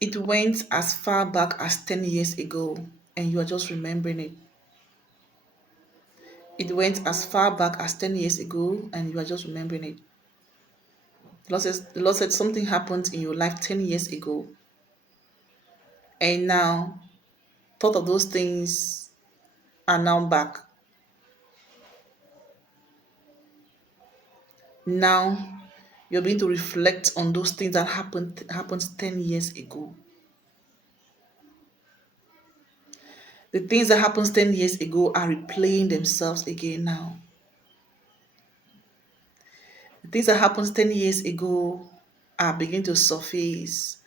It went as far back as 10 years ago, and you are just remembering it. It went as far back as 10 years ago, and you are just remembering it. The Lord said something happened in your life 10 years ago, and now thought of those things are now back. Now you're beginning to reflect on those things that happened 10 years ago. The things that happened 10 years ago are replaying themselves again now. The things that happened 10 years ago are beginning to surface,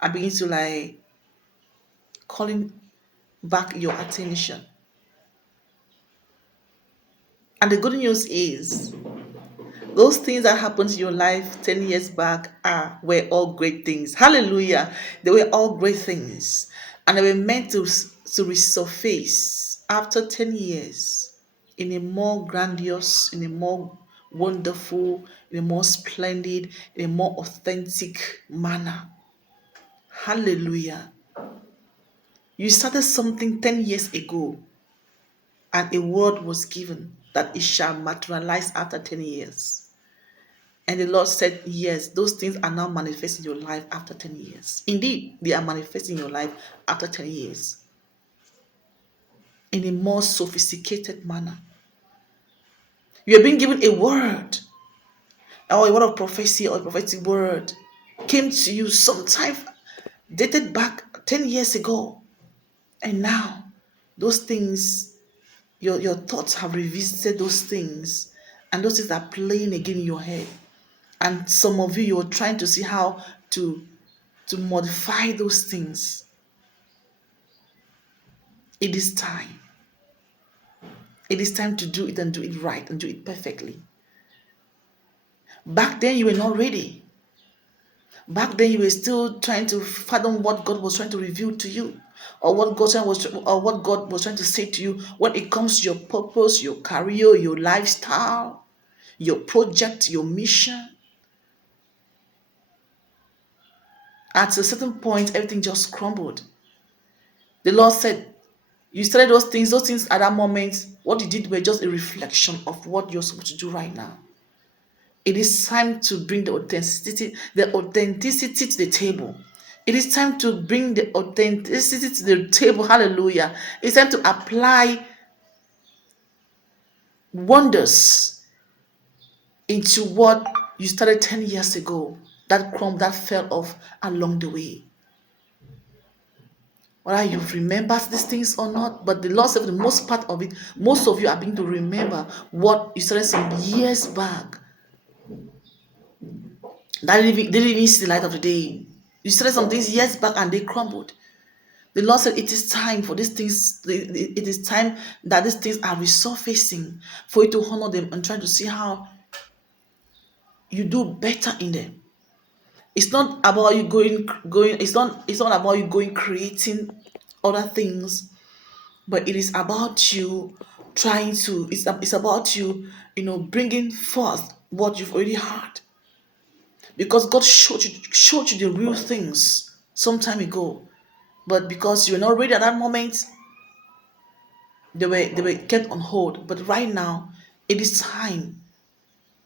are beginning to like calling back your attention. And the good news is those things that happened in your life 10 years back were all great things. Hallelujah. They were all great things. And they were meant to resurface after 10 years in a more grandiose, in a more wonderful, in a more splendid, in a more authentic manner. Hallelujah. You started something 10 years ago, and a word was given that it shall materialize after 10 years. And the Lord said, yes, those things are now manifesting in your life after 10 years. Indeed, they are manifesting in your life after 10 years in a more sophisticated manner. You are being given a word, or a word of prophecy, or a prophetic word came to you sometime dated back 10 years ago. And now, those things, your thoughts have revisited those things, and those things are playing again in your head. And some of you, you're trying to see how to modify those things. It is time. It is time to do it and do it right and do it perfectly. Back then, you were not ready. Back then, you were still trying to fathom what God was trying to reveal to you, or what God was trying to say to you when it comes to your purpose, your career, your lifestyle, your project, your mission. At a certain point, everything just crumbled. The Lord said, you started those things at that moment, what you did were just a reflection of what you're supposed to do right now. It is time to bring the authenticity to the table. It is time to bring the authenticity to the table. Hallelujah. It's time to apply wonders into what you started 10 years ago. That crumb that fell off along the way. Whether you remember these things or not, but the Lord said for the most part of it, most of you are beginning to remember what you started some years back that didn't even see the light of the day. You started some things years back and they crumbled. The Lord said it is time for these things, it is time that these things are resurfacing for you to honor them and try to see how you do better in them. It's not about you it's not about you going creating other things, but it is about you trying to, it's about you, bringing forth what you've already heard. Because God showed you the real things some time ago. But because you're not ready at that moment, they were kept on hold. But right now, it is time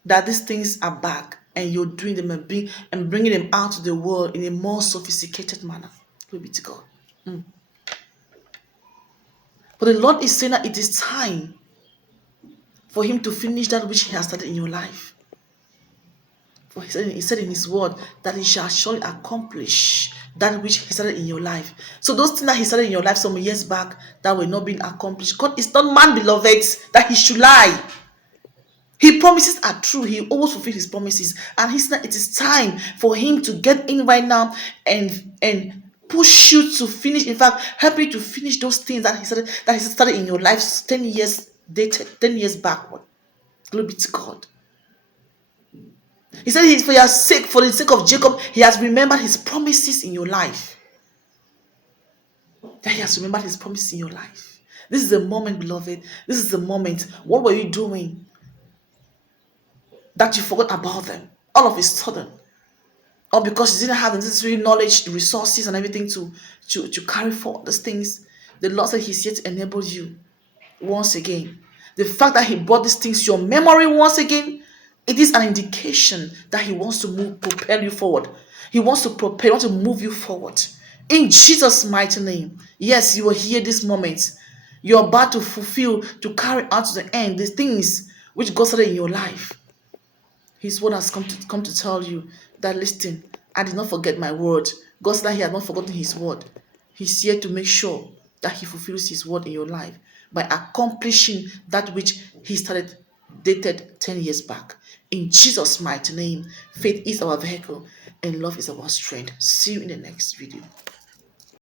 that these things are back and you're doing them and bringing them out to the world in a more sophisticated manner. Glory be to God. But the Lord is saying that it is time for Him to finish that which He has started in your life. For He said in His word that He shall surely accomplish that which He started in your life. So those things that He started in your life some years back that were not being accomplished, God is not man, beloved, that He should lie. His promises are true. He always fulfills His promises, and He said it is time for Him to get in right now and push you to finish. In fact, help you to finish those things that He started in your life 10 years dated, 10 years backward. Glory be to God. He said, for the sake of Jacob, He has remembered His promises in your life. That He has remembered His promises in your life. This is the moment, beloved. This is the moment. What were you doing that you forgot about them all of a sudden? or because you didn't have the necessary knowledge, the resources, and everything to carry forward these things. The Lord said He's yet to enable you once again. The fact that He brought these things to your memory once again, it is an indication that He wants to propel you forward. He wants to propel, want to move you forward. In Jesus' mighty name. Yes, you are here this moment. You're about to fulfill, to carry out to the end the things which God started in your life. His word has come to tell you that, listen, I did not forget my word. God said that He has not forgotten His word. He's here to make sure that He fulfills His word in your life by accomplishing that which He started dated 10 years back. In Jesus' mighty name, faith is our vehicle and love is our strength. See you in the next video.